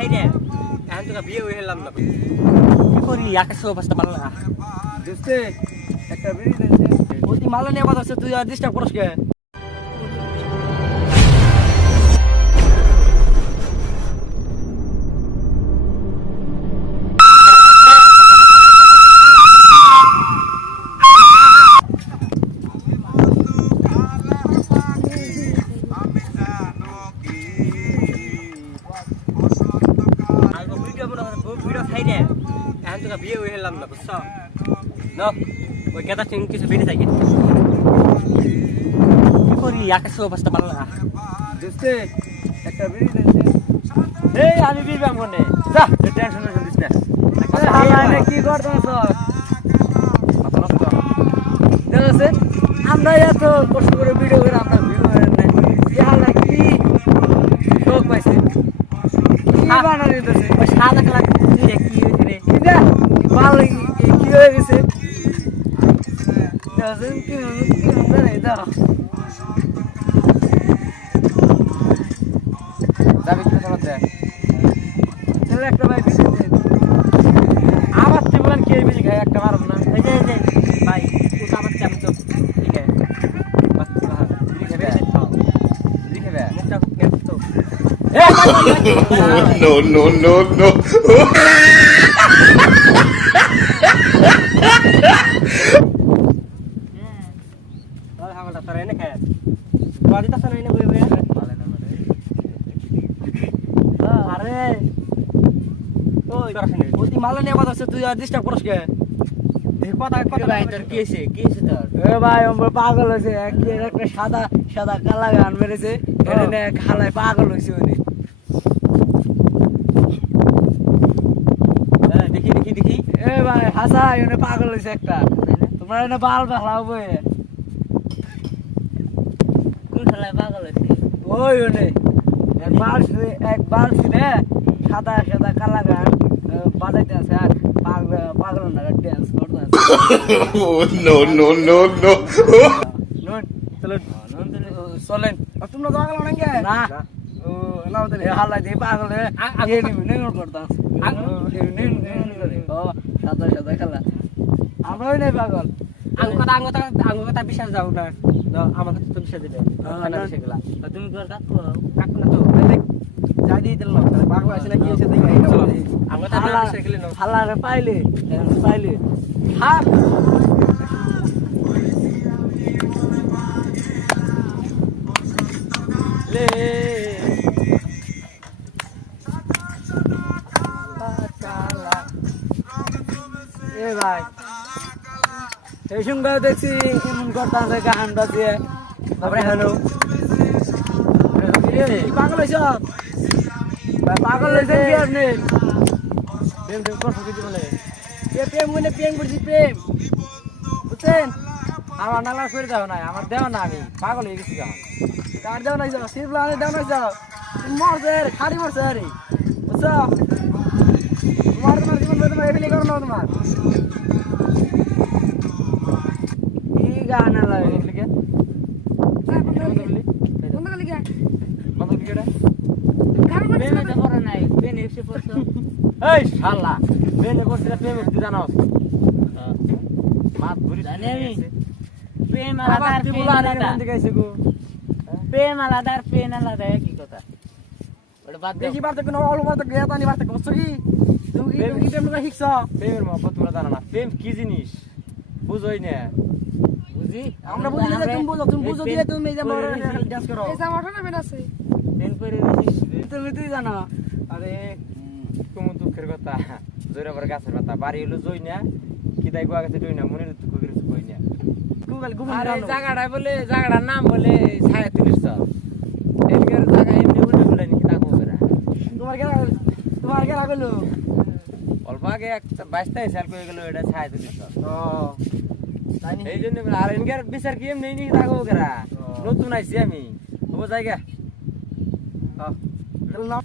খাই রে এখন তোকে বিয়ে হয়ে এলাম না কি করলি আকাশ অবস্থা ভালো না দোস্তে একটা বিড়ি দেন ওই মালা নিয়ে কথা হচ্ছে তুই আর ডিস্টার্ব করিস কে এখন তোকে বিয়ে হয়ে এলাম না বুঝছ না ওই গেদা চিং কিছু বেরিয়ে থাকে কি করলি আকাশ অবস্থা ভালো না দোস্তে একটা বিড়ি দেন এই আমি বিয়ে বাম কোনে যা টেনশন দিস না কি করতেছ দেখছেন আমরা এত কষ্ট করে ভিডিও করে আমরা ভিউ করেন না কি শোক পাইছে কি বানানি দিতেছে ওই সাদা কালার রে কি হয়েছে রে ভালো কি হয়ে গেছে দেখছেন কি জানে দাও যাবি কি সমস্যা চল একটা ভাই ভিডিও দেন আবার তুই বলেন কে বিলি খাই একটা মারব না এই যে ভাই তুই আবার চাপ তো ঠিক আছে বাস বিলি খাবে বিলি খাবে মুখটা কেন তো no, no, no, no. তাহলে হামটা তারা এনে খায় বাড়ি তো সারা এনে বই বই আরে ওই ওই মালা নিয়ে কথা হচ্ছে তুই আর ডিস্টার্ব করিস কে কথা কথা ভাই তোর কি হয়েছে তোর এ ভাই আমরা পাগল হয়েছে একটা সাদা সাদা কালা গান মেরেছে এটা খালায় পাগল হয়েছে উনি দেখি দেখি দেখি এ ভাই হাসা এনে পাগল হয়েছে একটা তোমরা এনে বাল ভালাও বই কোন শালায় পাগল হইছে ওই ওনে এক বাল ছিল সাদা সাদা কালা গান বাজাইতে আছে আর পাগল না ড্যান্স করতে আছে Oh, no, no, no, no. নুন চলেন তোমরা তো পাগল নাকি না ও না ওদের হালা দিয়ে পাগল আগে নিন করতাম সাদা সাদা কালা আমরাই নাই পাগল আঙ্গ কথা বিশ্বাস যাও না আমার কাছে তো বিশ্বাস দিবে তুমি কাকু কাকু না তো যাই দিয়ে দিল না পাগল আছে না কি হয়েছে দেখি আঙ্গ কথা বিশ্বাস খেলে না হালারে পাইলে পাইলে হাত লে এ ভাই এই সঙ্গে দেখছি এমন করতাম গান বাজিয়ে তারপরে হ্যালো পাগল হয়েছ পাগল হয়েছে কি আপনি প্রেম প্রেম করছো কিছু বলে প্রেম মানে প্রেম করছি প্রেম বুঝছেন আমার নালা করে দেওয়া নাই আমার দেওয়া না আমি পাগল হয়ে গেছি কার দেওয়া নাই যাও সিরফলা দেওয়া নাই যাও মরছে খারি মরছে আরে বুঝছো তোমার জীবন তোমার এফেলি করো না তোমার কি গান লাগে লিখে এই শালা বেনে করছিস প্রেম তুই জানোস মাত ঘুরি জানি আমি প্রেম আলাদা প্রেম আলাদা প্রেম আলাদা প্রেম আলাদা কি কথা ওটা বাদ দে বেশি বার তো কোনো অল্প বার তো গিয়া তানি বার তো করছো কি তুমি কি প্রেম করে শিখছ প্রেমের মহব্বত তোমরা জানো না প্রেম কি জিনিস বুঝোই না বুঝি আমরা বুঝি যে তুমি বুঝো দিয়ে তুমি এই যে বড় ডান্স করো এই জামাটা না বেনাছে প্রেম করে তুই জানো আরে তুমি দুঃখের কথা জোরে বড় গাছের পাতা বাড়ি হলো জই না কি তাই গোয়া গেছে জই না মনের দুঃখ করে কই না গুগল গুগল আরে জায়গাটা বলে জায়গাটার নাম বলে 37 চল এদিকের জায়গা এমনি উল্টে উল্টে নাকি তা কইরা তোমার কে লাগলো অল্প আগে একটা 22 সাল কই গেল এটা 37 চল ও তাই নি এই জন্য আর এনকার বিচার কি এমনি নাকি তা কইরা নতুন আইছি আমি ও জায়গা হ্যাঁ চল না